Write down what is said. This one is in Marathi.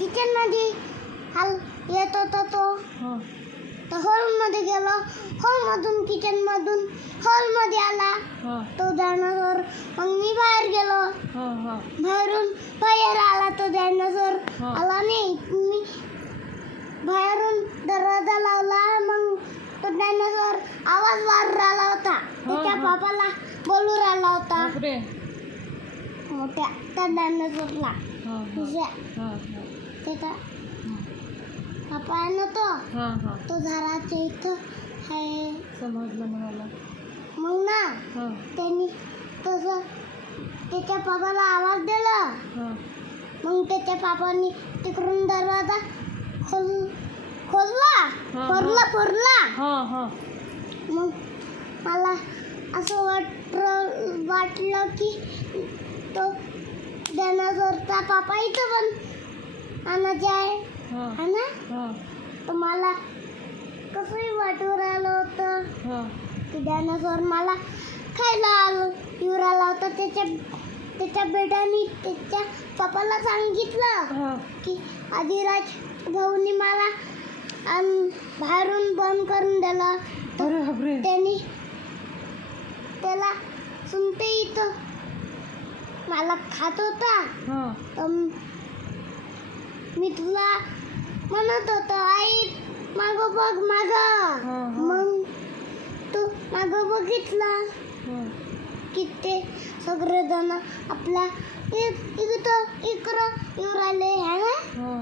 किचनमध्ये हाल येत होता तो. हा. तर हॉलमध्ये गेलो. हॉलमधून किचनमधून हॉलमध्ये आला. हा. तो डायनासोर मग मी बाहेर गेलो. हा बाहेरून बाहेर आला तो डायनासोर. आला नाही. मी बाहेरून दरवाजा लावला. मग तो डायनासोर आवाज मारून राहिला होता. त्याच्या. पापाला बोलू राहिला होता. मोठ्या त्या डायनासोरला हा हा हा हा त्याचा पापा आहे ना तो? हा हा. तो झाडाच्या इथं आहे. समजलं मला मग ना हा. त्यांनी तसं त्याच्या पापाला आवाज दिला. हा. मग त्याच्या पापांनी तिकडून दरवाजा खोल खोलला. हा. हा. हा मग मला असं वाट वाटलं की तो डायनासोरचा पापा इथं पण आणायचे आहे हा. ना? तर मला कसंही वाटू राहिलं होतं. की डायनासोर मला खायला आलो येऊ राहिला होता. त्याच्या त्याच्या बेटाने त्याच्या पप्पाला सांगितलं की आदिराज भाऊनी मला बाहेरून बंद करून दिलं. तर त्यांनी त्याला सुनते इथं मला खात होता. हा. मी तुला म्हणत होतो आई माग बघ माग. मग तू माग बघितलं की ते सगळेजण आपल्या इ- इथं इकडं येऊ राहिले हा.